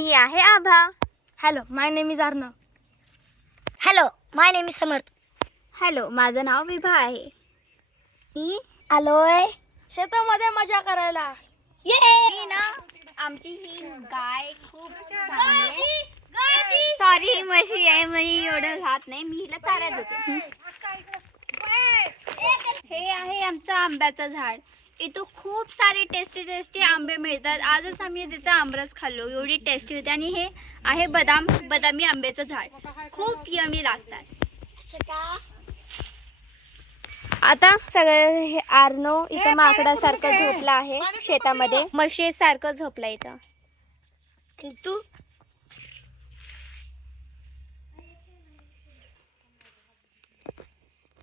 मी आहे Abha. Hello, my name is Arnav. Hello, my name is Samarth. Hello, माझं नाव विभा आहे. मी आलोय शेतामध्ये मजा करायला. मी ना आमची ही गाय खूप सॉरी ही म्हशी आहे, मी एवढं राहत नाही, मी हिला चारत होते. हे आहे आमचं आंब्याचं झाड. इथं खूप सारे टेस्टी आंबे मिळतात. आजच आम्ही त्याचा आमरस खाल्लो, एवढी टेस्टी होती. आणि हे आहे बदामी आंब्याचं झाड, खूप यमी लागतात. आता सगळं हे आर्नो इथं माकडासारखं झोपला आहे शेतामध्ये, म्हशी सारखं झोपला इथं. तू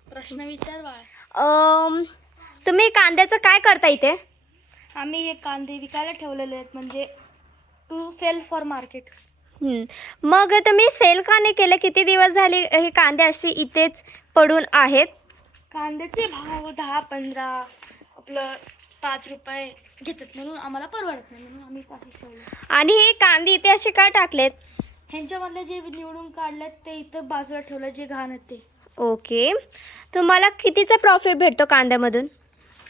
प्रश्न विचार बाळ. तुम्ही कांद्याचं काय करता इथे? आम्ही हे कांदे विकायला ठेवलेले आहेत, म्हणजे टू सेल फॉर मार्केट. मग तुम्ही सेल का नाही केलं? किती दिवस झाले हे कांदे अशी इथेच पडून आहेत? कांद्याचे भाव 10-15, आपलं 5 रुपये घेतात, म्हणून आम्हाला परवडत नाही, म्हणून आम्ही असं ठेवलं. आणि हे कांदे इथे असे का टाकलेत? ह्यांच्यामधले जे निवडून काढलेत ते इथं बाजूला ठेवलं, जे घाण आहेत ते. ओके. तुम्हाला कितीचा प्रॉफिट भेटतो कांद्यामधून?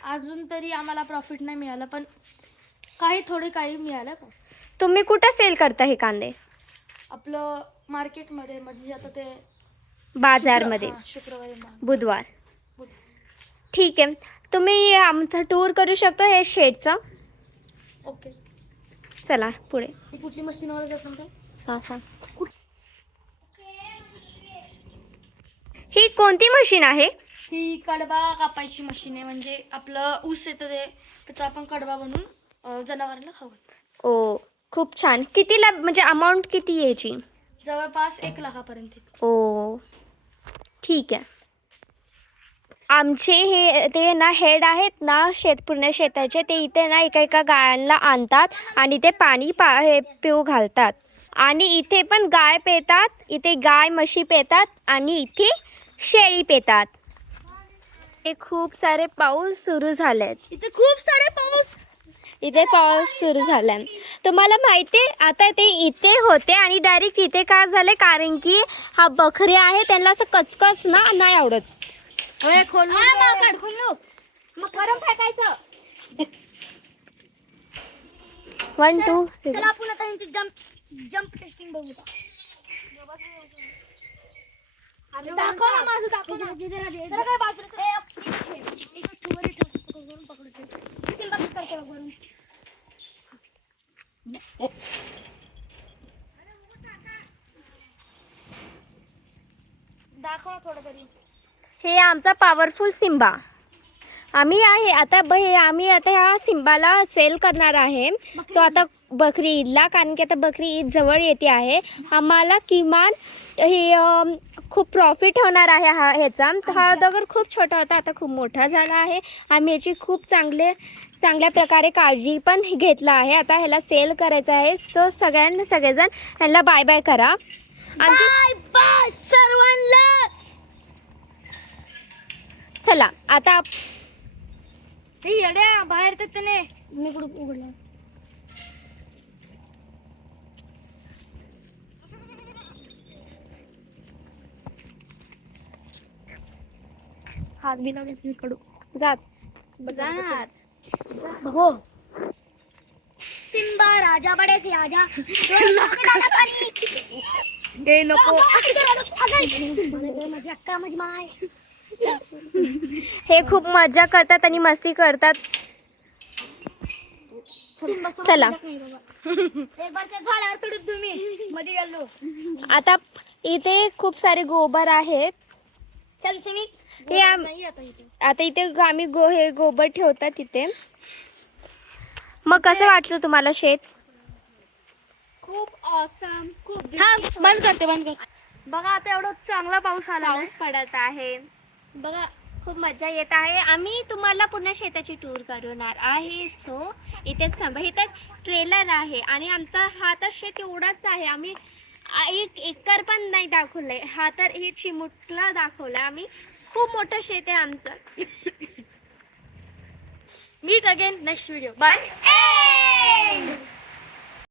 अजून तरी आम्हाला प्रॉफिट नाही मिळालं, पण काही मिळालं. पण तुम्ही कुठं सेल करता हे कांदे? आपलं मार्केटमध्ये, म्हणजे आता ते बाजारमध्ये शुक्रवारी बुधवार. ठीक आहे, तुम्ही आमचा टूर करू शकतो हे शेडचा. ओके, चला पुढे. ही कुठली मशीनवर असं काय? हां सांग. ही कोणती मशीन आहे? ही कडबा कापायची मशीन आहे, म्हणजे आपलं ऊस येतं ते, त्याचा आपण कडबा बनवून जनावरांना खाऊ. ओ खूप छान. कितीला, म्हणजे अमाऊंट किती यायची? जवळपास 1 लाखापर्यंत. ओ ठीक आहे. आमचे हे ते ना हेड आहेत ना पूर्ण शेताचे, ते इथे ना एका गायांना आणतात आणि ते पाणी हे पिऊ घालतात. आणि इथे पण गाय पेतात, इथे गाय म्हशी पेतात आणि इथे शेळी पेतात. हे खूप सारे पाऊस सुरू झालेत. इथे खूप सारे पाऊस. इथे पाऊस सुरू झालाय. तुम्हाला माहिती आहे, आता ते इथे होते आणि डायरेक्ट इथे का झाले? कारण की हा बकरी आहे, त्यांना असं कचकच ना नाही आवडत. मग गरम फेकायचं. 1 2 चला आपण आता ह्यांची जंप टेस्टिंग बघू. दाखव ना माझं, दाखव ना. सर काय बाजूला दाखव ना थोडं तरी. हे आमचा पॉवरफुल सिम्बा. आम्ही आता ह्या सिम्बाला सेल करणार आहे. तो आता बकरी ईदला, कारण की आता बकरी ईद जवळ येते आहे. आम्हाला किमान हे खूप प्रॉफिट होणार आहे ह्याचा. हा अगोदर खूप छोटा होता, आता खूप मोठा झाला आहे. आम्ही याची खूप चांगल्या प्रकारे काळजी पण घेतला आहे. आता ह्याला सेल करायचं आहे, तो सगळेजण ह्याला बाय बाय करा. बाय बाय सर्वांना. चला आता हे येड्या बाहेर तर त्याने मी कुठं उघडलं? हात बी लागेल कडू जाणार. हो, सिम्बा राजा बडे से आजा. हे नको. माझी अक्का माझी माय. हे खूप मजा करतात आणि मस्ती करतात. चला एक बार त्या झाडावर चढून तुम्ही मध्ये गेलो. आता इथे खूप सारे गोबर आहेत. चल सिमी. हे आता इथे आम्ही हे गोबर ठेवतात तिथे. मग कसं वाटलं तुम्हाला शेत? खूप ऑसम, खूप बंद कर. बघा आता एवढा चांगला पाऊस आला पाऊस पडत आहे, बघा. खूप मजा येत आहे. आम्ही तुम्हाला पुन्हा शेताची टूर करणार आहे. सो इथेच थांबा. इथे ट्रेलर आहे आणि आमचा हा तर शेत एवढाच आहे. आम्ही 1 एकर पण नाही दाखवलंय, हा तर 1 चिमुटला दाखवलाय आम्ही. खूप मोठं शेत आहे आमचं. Meet again next video. Bye.